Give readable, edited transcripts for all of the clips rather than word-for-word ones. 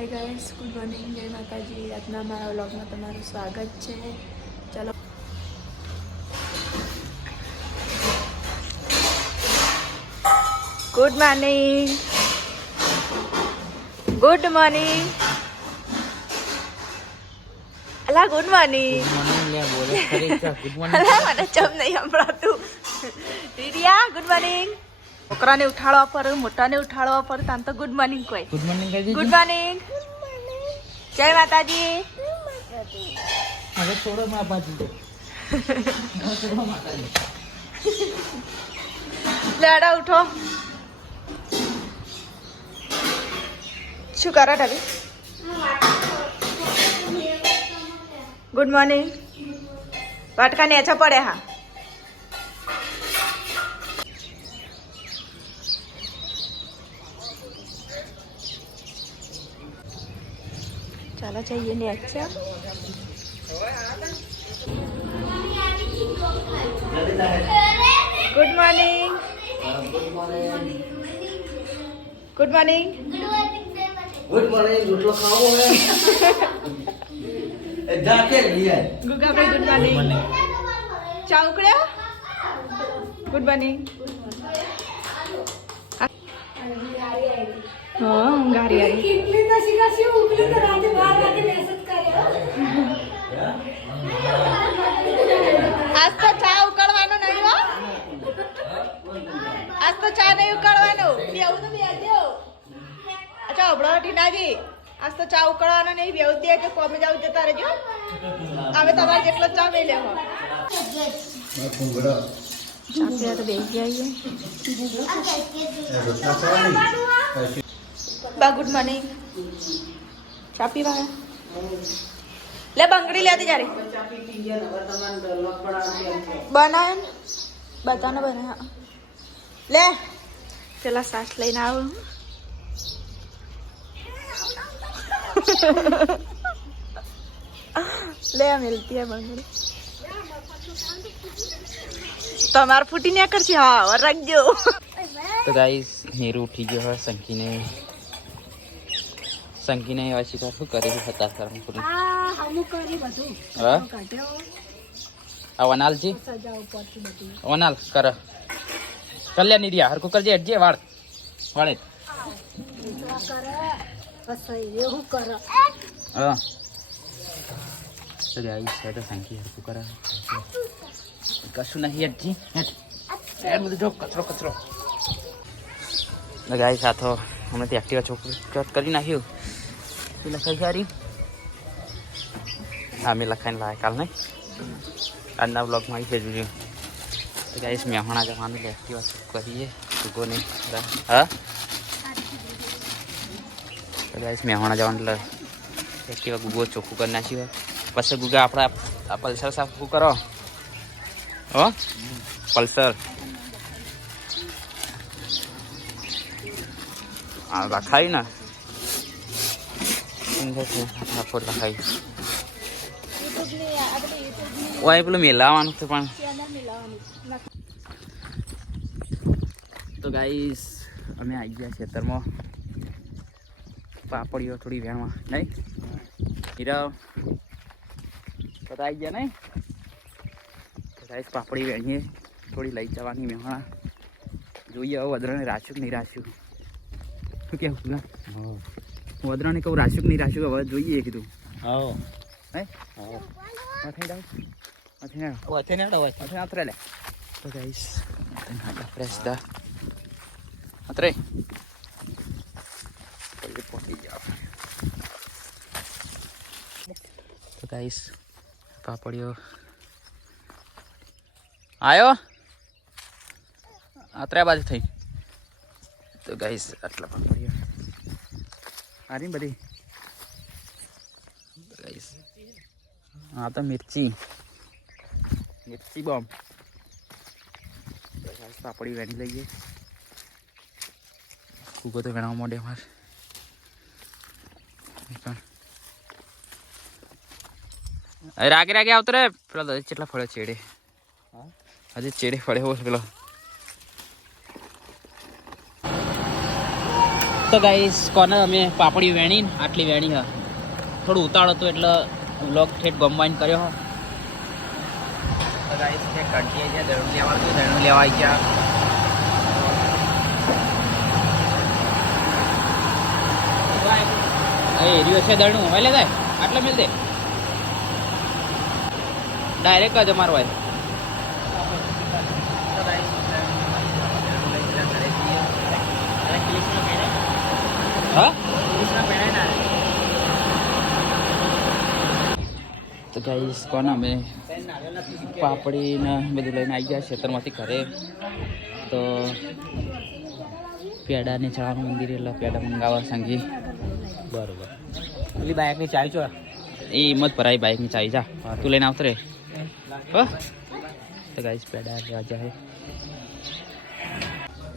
Hi guys, good morning, जय माता जी। આજના મારા વ્લોગમાં તમારું સ્વાગત છે। ચલો ગુડ મોર્નિંગ, ગુડ મોર્નિંગ, અલા ગુડ મોર્નિંગ લે બોલે ખરી છે ગુડ મોર્નિંગ અલા મને ચમ નહીં સંભળાતું। દીદિયા ગુડ મોર્નિંગ। છોકરાને ઉઠાડવા પર, મોટાને ઉઠાડવા પર તાન તો ગુડ મોર્નિંગ કોઈ। ગુડ મોર્નિંગ કહી દીધું। ગુડ મોર્નિંગ, જય માતાજી। હવે થોડો માં બાજુ થોડો માતાજી લેડા ઉઠો। શું કરો ઢબી? Good morning. વાટકા નેચા પડે હા। ચાલો જઈએ નેચા। Good morning, good morning, good morning. रोटलो खाओ है जाके लिए ગુગા ભાઈ ગુડ મોર્નિંગ। ચા ઉકળ્યો? Good morning. હા ઊંઘારી આવી। કેટલી તો શીખી ઉકલી તો રાતે 12 વાગે મેસેજ કર્યો। આજ તો ચા ઉકળવાનો નહીં હો। આજ તો ચા નહીં ઉકળવાનો। બેવું તો બેજો। અચ્છા હબળો ટીનાજી, આજ તો ચા ઉકળવાનો નહીં, બેવું દે કે કોમે જાવ જતા રહેજો। અમે તમારે જેટલો ચા લઈ લેવો। कुंगड़ा ચા પીવા તો બેસી જઈએ। रोटला खाओ नहीं બા ગુડ મોર્નિંગ। ચા પીવા લે બંગડી લેતી જારે બનાવે ને બધાને બનાવે। લે પેલા સાસ લઈને આવું। ले मिलती है बंगड़ी તમાર ફૂટી ને કરશે। હા और रखજો। તો ગાઈસ નેરું ઉઠી ગયો હોય। સંકીને વાસી કા શું કરે છે હતા સર પૂરી આ હમુ કરી બધું હા કાઢ્યો આ વનાલજી સજા ઉપરથી બધું વનાલ કર કલ્યાણ નિરિયા હરકો કરજે અડજે વાળે કરે બસ એવું કરે। હા તો ગાઈસ છે તો સંકી હરકો કરે કશું નહીં અડજી હેઠ બધું જો કચરો કચરો। ગાઈસ આ તો હમણાં એક્ટિવા છોકરી કટ કરી નાખ્યું લખાઈ સારી હા મેં લખાઈને લાવે કાલ નહીં આજના બ્લોગમાં આવી ભેજવું। તો ગાઈસ મેહણા જવાનું એટલે એક્ટિવા કરીએ સુગો નહીં હા તો ગાઈસ મેહણા જવાનું એટલે એક્ટિવા ગુગો ચોખ્ખું કરી નાખ્યું પછી ગુગા આપણા આ પલ્સર સાફ કરો હો પલ્સર આ લખાય ને ફોટ લખાય ઓય પેલું મેલાવાનું છે પણ તો ગાઈસ અમે આવી ગયા ખેતરમાં પાપડીઓ થોડી વેણમાં નહીં હીરા તો આવી ગયા નહીં તો ગાઈસ પાપડી વેણીએ થોડી લઈ જવાની મેહણા જોઈએ હવે વદરાને રાખ્યું કે નહીં રાખ્યું શું કેવું વદરાને કહું રાખ્યું કે નહીં રાખ્યું હવે જોઈએ કીધું आओ હે લે તો ગાઈસ ફ્રેશ દા અત્રે પહોંચી જાઓ તો ગાઈસ પાપડીઓ આવ્યો અત્રે બાજુ થઈ તો ગાઈસ આટલા પાપડીઓ આરી બધી ગાઈસ હા તો મિર્ચી બોમ્બ પાપડી વેણી લઈએ કૂકો તો વેણવા માંડે અમારે રાગે રાગે આવતો રે પેલા દાદા કેટલા ફળે ચેડે હજી ચેડે ફળે એવો છે પેલો તો ગાઈસ કોને અમે પાપડી વેણી આટલી વેણી હ થોડું ઉતાળ હતું એટલે વ્લોગ ઠેઠ ગમવાઈન કર્યો હ તો ગાઈસ તે કંટીએ છે દરણું લેવા તો દરણું લેવા આવી ગયા એ રહ્યો છે દરણું હવે લે જાય આટલે મેલ દે ડાયરેક્ટ જ અમારો હોય હા તો ગાઈસ કોને અમે પાપડી ને બધું લઈને આવી ગયા ખેતરમાંથી ઘરે તો પેડા ને ચણાનું મંદિર એટલે પેડા મંગાવવા સંગી બરોબર પેલી બાઇકની ચાવી છો એ હિંમત ભરાઈ બાઇકની ચાવી જા તું લઈને આવતો રે હો તો गाइस पेड़ा लेवा जाए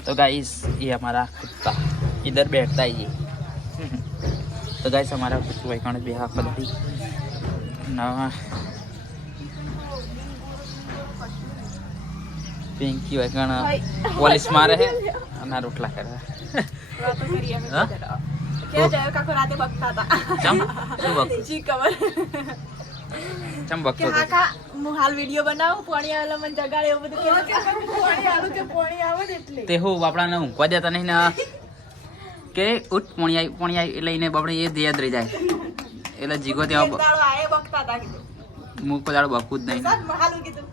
तो गाइस ये हमारा कुत्ता इधर बैठता है ये तो गाइस हमारा कुछ वैकण बिहार पद्धति नवा पिंकी वैकण पुलिस मारे है ना रोटला कर रहा વાતો કરી અમે હા? કે જાય કાકો રાતે બકતા હતા ચમ શું બક જી ખબર ચમ કે બકતો હા કા હું હાલ વિડિયો બનાવું પોણી આવેલા મને જગાડે એવું બધું કે પોણી આવું કે પોણી આવે ને એટલે તે હું બાપડાને ઊંઘવા દેતા નહીં ને કે ઉઠ પોણી આવી લઈને બાપડે એ યાદ રહી જાય એટલે જીગો ત્યાં દાડો આએ બકતા હતા કીધું મુખ પર દાડો બકવું જ નહીં સર મહાલું કીધું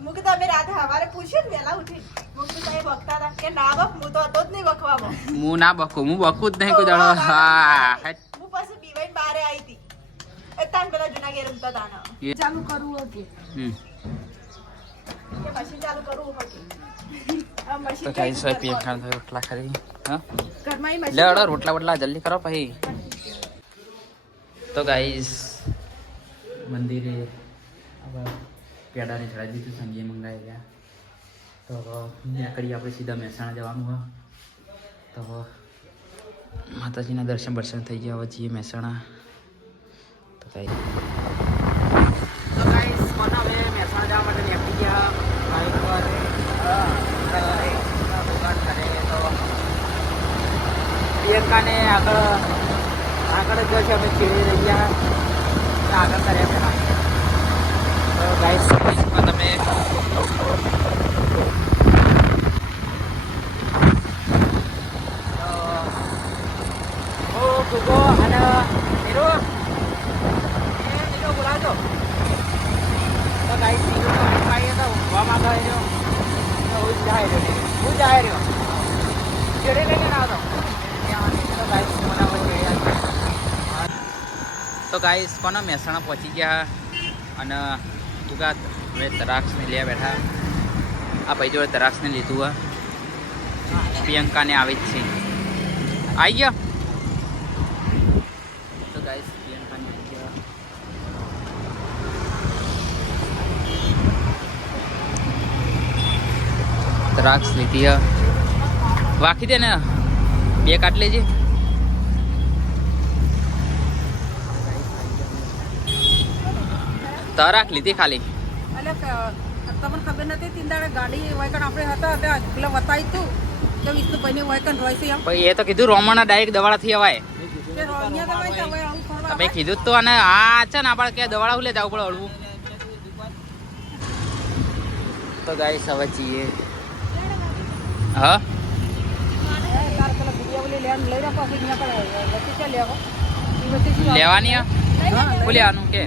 મુકે તો અમે રાતે હવારે પૂછ્યું ને વેલા ઉઠી મુકે તો એ બકતા હતા કે ના બક હું તો હતો જ નહીં બકવામાં હું ના બકું હું બકવું જ નહીં કોઈ દાડો હા હું પછી બીવાઈ બારે આવી હતી તાન પેલા જૂના ઘેર રમતા હતા ના ચાલુ કરવું હતું હમ કે મશીન ચાલુ કરવું હતું આ તો મશીન કઈ સો પીએમ ખાન થયો રોટલા ખરી હા ઘરમાં ઈ લે મશીન ઓડો રોટલા વટલા જલ્દી કરો પછી તો ગાઈસ મંદિરે હવે પેડાને ચડાવી દીધું સંજય મંગાવી ગયા તો ત્યાં કરી આપણે સીધા મહેસાણા જવાનું હોય તો માતાજીના દર્શન બર્શન થઈ ગયા હવે જઈએ મહેસાણા તો ગાઈસ કોને હવે મહેસાણા જવા માટે નીકળી ગયા બાઇક પર દુકાન કરે તો પ્રિયંકાને આગળ જો છે અમે ચીડી રહી ગયા આગળ કર્યા પહેલાં તો ગાઈસ તમે ઓ ગુગો અને નીરો બોલાવજો તો ગાઈસ નીરો પાઈએ તો ઊંઘવા માંગે રહ્યો તો હું જાય રહ્યો ચેડે લઈને ના આવતો તો ગાઈસ તો ગાઈસ કોના મહેસાણા પહોંચી ગયા અને ઉગા હવે તરાક્ષને લેવા બેઠા આ ભાઈ જોડે તરાક્ષને લીધું હોય પ્રિયંકાને આવે જ છે આવી ગયા તો ગાઈસ પ્રિયંકાને આવી ગયા તરાક્ષ લીધી હે વાખી દે ને બે કાટ લેજે તરાક લીધી ખાલી એટલે તમને ખબર નથી તીન દાડે ગાડી વાયકણ આપણે હતા ત્યાં પેલા વતાઈ તું કે વિષ્ણુભાઈ વાયકણ હોય છે એમ પછી એ તો કીધું રોમણના ડાયરેક્ટ દવાડાથી અવાય તે અહીંયા દવાઈ તો હવે આવું ફરવા તમે કીધું જ તો અને આ છે ને આપણે કે દવાડા ઉલે જવું પડે હળવું તો ગાઈસ હવે છીએ હા તાર પેલા ગુડિયા બોલી લઈ રહ્યા પાછી અહીંયા પર વચ્ચે ચાલ લેવા એ વચ્ચે શું લેવાની શું લેવાનું કે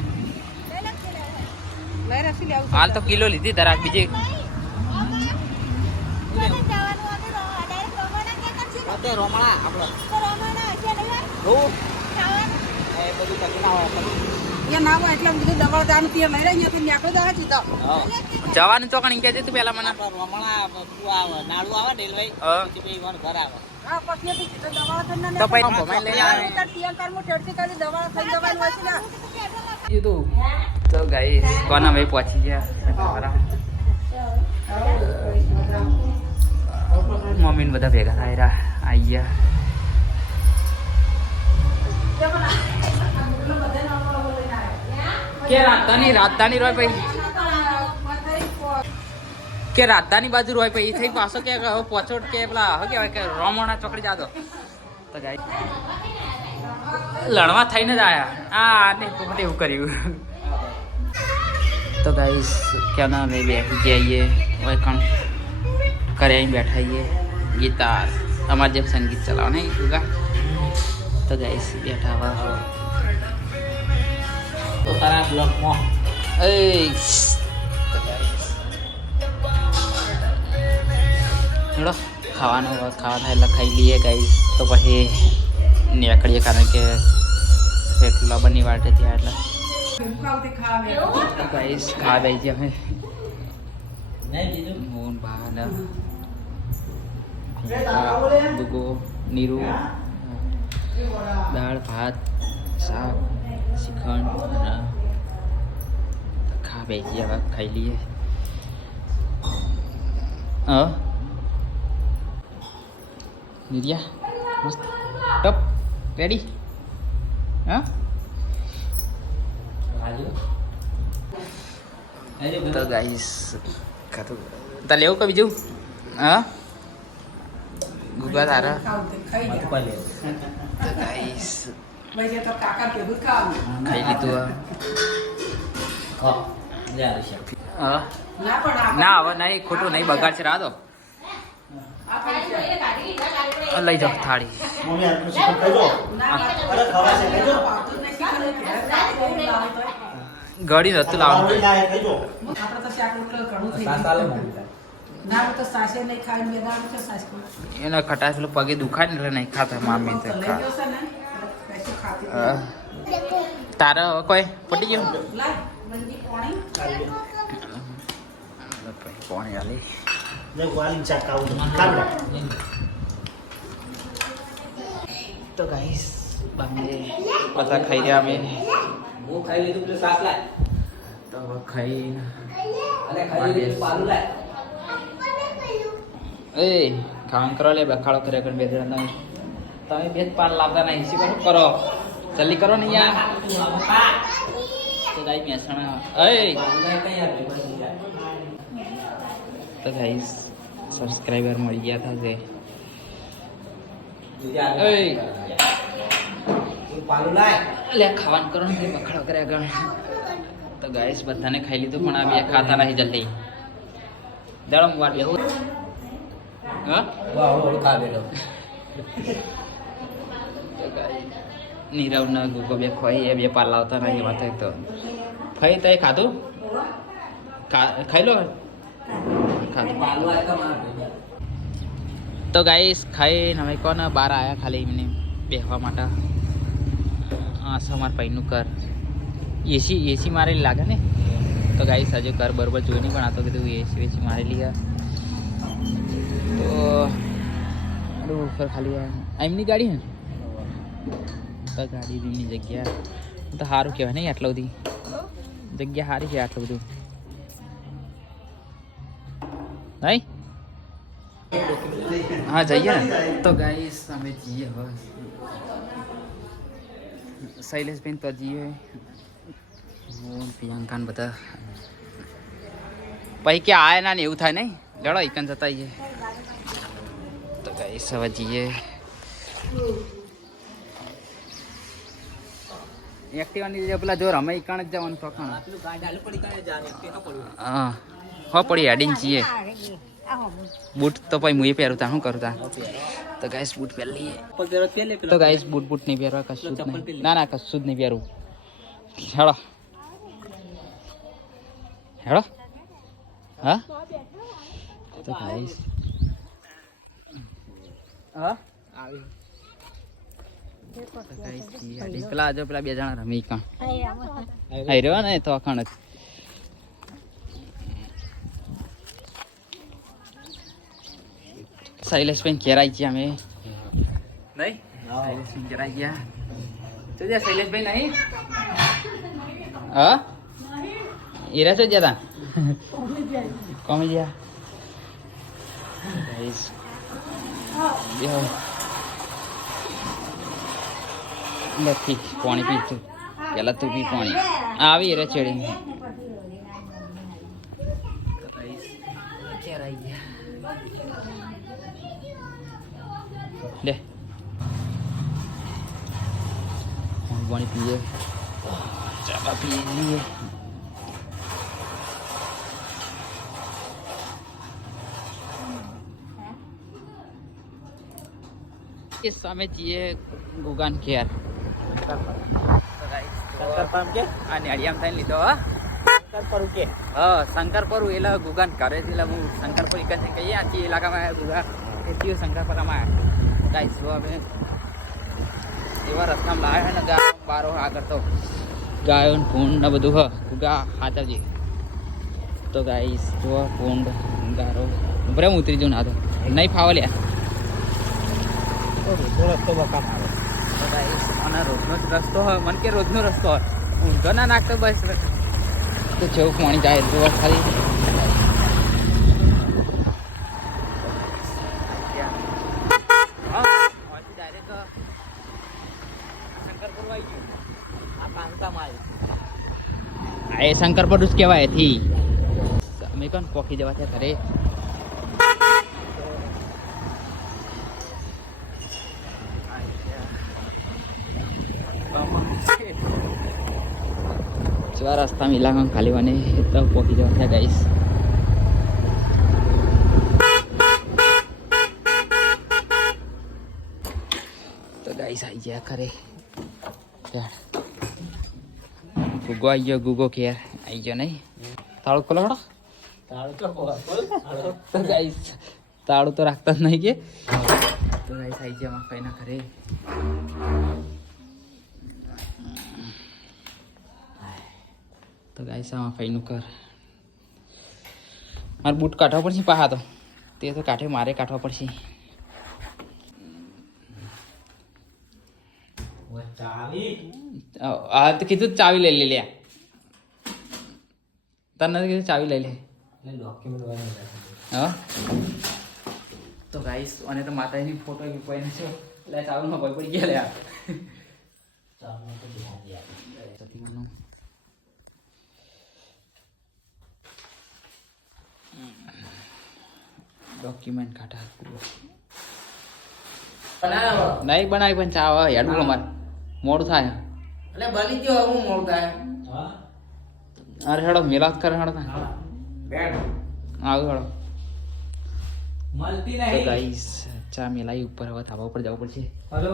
લઈ રસી લેવું હાલ તો કિલો લીધી તરાક બીજી રોમણા આપણો અહીંયા ના હોય એટલે બીજું દવા દાનું ત્યાં લઈ રહ્યા અહીંયાથી નીકળો દવા સીધા જવાનું તો કણ કે તું પેલા મને હા પછી દવા થઈને તો પછી ભમાઈ લઈ આવે ટીએમકારમાં ટેડથી કાઢી દવા થઈ દવા હોય છે ને કીધું તો ગાઈસ કોના ભાઈ પહોંચી ગયા મમ્મી ને બધા ભેગા થાય આવી ગયા કે રાજધાની રોય પછી કે રાજધાની બાજુ રોય પછી થઈ પાછો કે હવે પોચોટ કે પેલા હવે કેવાય કે રોમણા ચોકડી જાદો તો ગાઈસ લણવા થઈને જ આયા ને પોતે એવું કર્યું તો ગાઈસ ક્યાં ના અમે બેસી જઈએ હોય કણ ઘરે આવીને બેઠા છીએ ગીતાર અમારે જેમ સંગીત ચલાવવા નહીં સુગા તો ગાઈસ બેઠા હવા તો તારા બ્લોગમાં એ હેડો ખાવાનું ખાવા થાય એટલે ખાઈ લઈએ ગાઈસ તો પછી નીકળીએ કારણ કે એટલા બની વાટે ત્યાં એટલે ગાઈસ ખા બે છે અમે નહીં બીજું મોહન બહાર દુગો નીરુ દાળ ભાત શાક શ્રીખંડ અને ખા બે છે હવે ખાઈ લઈએ નિર્યા મસ્ત ટપ રેડી હા તો ગાઈસ ખાતું તા લેવું કે બીજું હા ગુગા તારા તો ગાઈસ ખાઈ લીધું હા ના હવે નહીં ખોટું નહીં બગાડ છે રાહ દો લઈ જાઓ થાળી ગળી નતું લાવવાનું એના ખટાશ પેલું પગે દુખાય ને એટલે નહીં ખાતા મામી તો તારે હવે કોઈ પટી ગયું પાણી આલી તો ગાઈસ અમે બધા ખાઈ રહ્યા અમે હું ખાઈ લીધું પેલું શાક લાય તો હવે ખાઈ અને ખાઈ લીધું પાલું લાય એ ખાવાનું કરો લે બખાડો કર્યા કર બે જણા તમે બે જ પાર લાવતા નહીં શું કરો જલ્દી કરો ને યાર તો ગાઈ મહેસાણા તો ગાઈસ સબસ્ક્રાઈબર મળી ગયા થશે પાલું લાય લે ખાવાનું કરો ને બખાડો કર્યા કર તો ગાઈસ બધાને ખાઈ લીધું પણ આ બે ખાતા નહીં જલ્દી દળમ વાર બેહું હા ખા બેઠો નીરવ ને ગુગો બે ખોઈ એ બે પાર લાવતા નહીં વાત તો ફઈ તો ખાધું ખાઈ લો ખાધું પાલું આય તો માર તો ગાઈસ ખાઈને અમે કોને બહાર આવ્યા ખાલી એમને બેસવા માટે હા સમાર પૈનું કર એસી મારેલી લાગે ને તો ગાઈસ હજુ કર બરોબર જોઈ નહીં પણ આ તો કીધું એસી મારેલી તો ઉપર ખાલી એમની ગાડી ને તો ગાડી એમની જગ્યા તો સારું કહેવાય નહીં આટલું બધી જગ્યા સારી છે આટલું બધું નહીં હા જઈએ ને તો ગાઈસ અમે જઈએ હવે શૈલેષબેન તો જઈએ પ્રિયંકા બધા પછી કે આય ના ને એવું થાય નહીં લડો એકન જતા આવીએ તો ગાઈસ હવે જઈએ એક્ટિવાની જે પેલા જો રમે ઈકાણ જ જવાનું પકણ હા હો પડી હેડીને જઈએ બૂટ તો પછી હું એ પહેરું તા શું કરું તા તો ગાઈસ બૂટ પહેર લઈએ તો ગાઈસ બૂટ નહીં પહેરવા કશું જ નહીં ના કશું જ નહીં પહેરવું હેડો હેડો હા તો ગાઈસ હા આવી પેલા જો પેલા બે જણા રમી કાં આઈ રહ્યો ને તો અખાણ જ શૈલેષભાઈ ઘેરાઈ ગયા અમે નહીં શૈલેષભાઈ ઘેરાઈ ગયા તો જ્યાં શૈલેષભાઈ નહીં હા એરા તો જ્યાં કોમી ગયા નથી પાણી પીતું પેલા તું પી પાણી આવી રે ચડી લે પાણી પીએ, ચા પી લઈએ. એ સામે છીએ ગુગાન કેર. આ નેડિયામ થઈને લીધો. શંકરપર એટલે ગુગાન કરે છે. એટલે હું શંકરપર કહીએ આથી ઇલાકામાં ગુગા એ શંકરપરામાં ગાઈસ હવે એવા રસ્તામાં લાવ્યા ને ગા બારો આગળ તો ગાયો ને ભૂંડ ને બધું ગુગા હાચવજે. તો ગાઈસ જો ભૂંડ ગારો બરાબર ઉતરી જવું ના તો નહીં ફાવે લ્યા. રસ્તો બકા મારો તો ગાઈસ અને રોજનો જ રસ્તો હોય મને કે રોજનો રસ્તો હોય ઊંધો ના નાખતો બસ તો જેવું પાણી જાય જો ખાલી એ શંકરપર જ કહેવાય એથી અમે કોણ પોકી જવા છે ઘરે. રસ્તા મિલા ખાલી મને તો પોકી જવા છે ગાઈસ. તો ગાઈસ આવી ગયા ખરે ગુગો આવી ગયો. ગુગો કેર આવી ગયો નહીં. તાળું ખોલો હડો. તો ગાઈસ તાળું તો રાખતા જ નહીં કે. તો ગાઈસ આવી ગયા માં કઈ ના ખરે. તો ગાઈસ આમાં ફઈનું કર મારે બૂટ કાઢવા પડશે પાહા તો તે તો કાઢે મારે કાઢવા પડશે. હા તો કીધું ચાવી લઈ લે લ્યા. તને નથી કીધું ચાવી લઈ લે. હા તો ગાઈસ અને તો માતાજીની ફોટો પડીને છે એટલે ચાવલમાં ભય પડી ગયા લ્યા. ડોક્યુમેન્ટ કાઢા નહીં બનાવી પણ ચા હેડું અમારે મોડું થાય એટલે બની ગયો હું મોડું થાય. અરે હેડો મેલાત કરે હેડો આવું હેડો મળતી નહીં. ગાઈસ ચા મેલાઈ ઉપર હવે ધાબા ઉપર જવું પડશે. હલો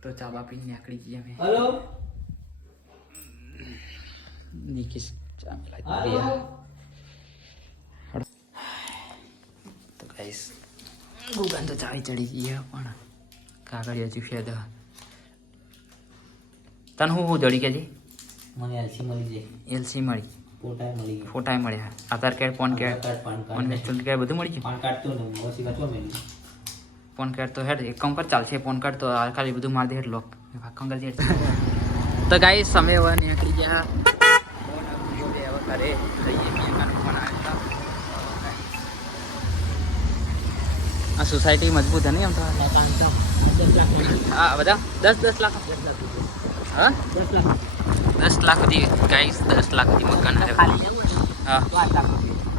તો ચા બાપીને નીકળી જઈએ અમે. હલો નિકેશ ચા મેલાઈ તો ગાઈસ ગુગાન તો ચાવી ચડી ગઈ પણ કાગળ હજુ ફેદ. તને હું જડી કે જી મને એલસી મળી જાય. એલસી મળી, ફોટા મળ્યા, Aadhaar card, PAN card, national card બધું મળી ગયું. પાન કાર્ડ તો ઓછી કાચો મેલી. પાન કાર્ડ તો હેડ એક કામ કર ચાલશે. પાન કાર્ડ તો ખાલી બધું માર દે હેડ લોક કામ કરી દે. તો ગાઈસ સમય હવે નીકળી ગયા ઘરે જઈએ. ફોન આવ્યો આ સોસાયટી મજબૂત હે નહીં આમ તો. હા બધા 10 લાખ. હા 10 લાખ સુધી ગાઈસ 10 લાખ સુધી મકાન આવે. હા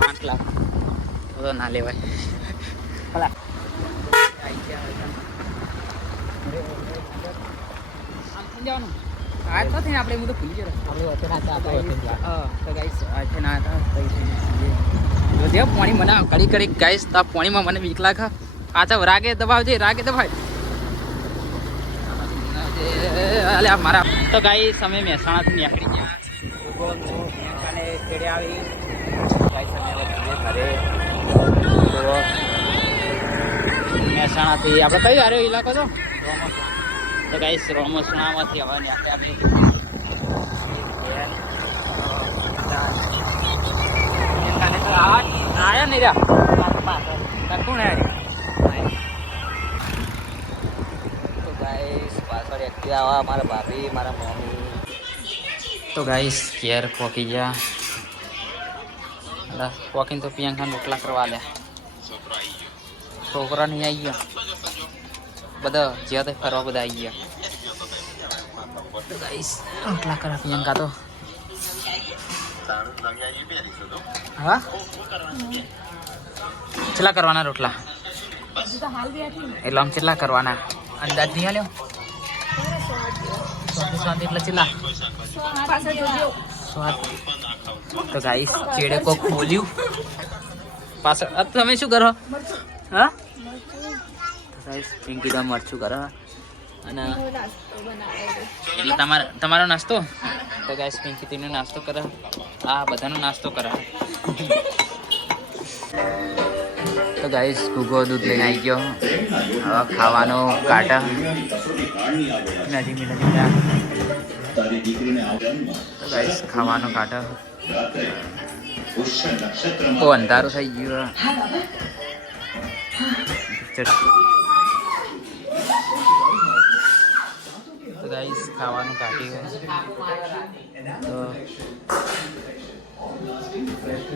8 લાખ તો ના લેવાય. આજ તો થઈને આપણે હું તો ભૂલી ગયો. તો ગાઈસ આજે ના હતા જો પાણી મને કડી કડી ગાઈસ તા પાણીમાં મને બીક લાગે. પાછા રાગે દબાવજે, રાગે દબાવ. અલ્યા મારા તો ગાઈસ અમે મહેસાણાથી નીકળી ગયા. ખેડે આવી ગાઈસ અમે ઘરે મહેસાણાથી આપણે કઈ હાર્યો ઇલાકો તો તો ગાઈસ રોમસણામાંથી હવે આયા નહીં રહ્યા કોણ તો ગાઈસ પાછળ એક્ટિવા આવા મારા ભાભી મારા મમ્મી. તો ગાઈસ કેર પોકી ગયા પોકીને તો પિયંકા રોટલા કરવા લે. છોકરા નહીં આવી ગયા બધા જ્યાં તો ફરવા બધા આવી ગયા. તો ગાઈસ રોટલા કરવા પિયંકા તો હા કેટલા કરવાના રોટલા એટલે આમ કેટલા કરવાના અંદાજ નહીં આલ્યો. 100 શાંતિ એટલે ચેલા સ્વાદ. તો ગાઈસ ચેડે કોક ખોલ્યું પાછળ. તમે શું કરો? હા ગાઈસ પિંકી તો મરચું કરો અને એટલે તમારો નાસ્તો. તો ગાઈસ પિંકી તેનો નાસ્તો કરે, આ બધાનો નાસ્તો કરે. તો ગાઈસ ગુગો દૂધ લઈને આવી ગયો. હવે ખાવાનો કાટા નજીક. તો ગાઈસ ખાવાનો કાટા. તો અંધારું થઈ ગયું. તો ગાઈસ ખાવાનું કાઢી તો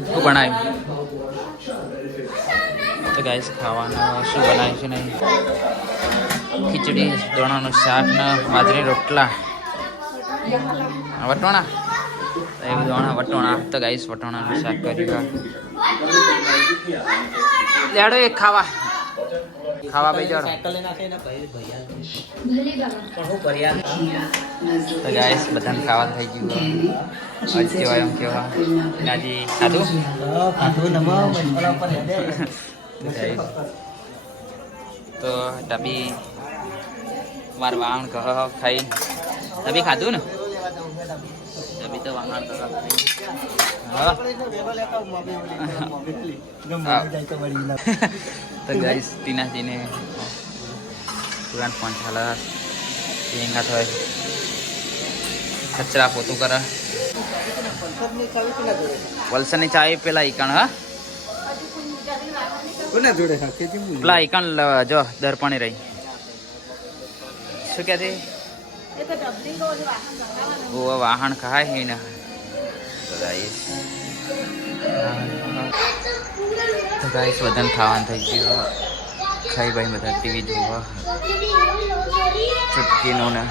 શું બનાવ્યું? તો ગાઈસ ખાવાનું શું બનાવ્યું છે નહીં? ખીચડી, દોણાનું શાક ને બાજરી રોટલા, વટોણા એવું દોણા વટોણા. તો ગાઈસ વટોણાનું શાક કર્યું. લેડો એક ખાવા ભાઈ જાડો. તો ગાઈસ બધાને ખાવા થઈ ગયું. કેવા એમ કેવા નાજી ખાધું. તો ડબી માર વાહણ કહ ખાઈ ડબી ખાધું ને. ડબી તો વાહણ કહ તો ગાઈસ ટીનાજીને તુરંત પહોંચાલા ટીંગા થાય કચરા પોતું કરે. વલસાડની ચાય પેલા ઈકણ. હા પેલા ઈકણ જો દર્પણી રહી. શું કે વાહન ખાય હે ને. તો ગાઈસ બધાને ખાવાનું થઈ ગયું. ખાઈ ભાઈ બધા ટીવી જોવા ચૂટકીનું ને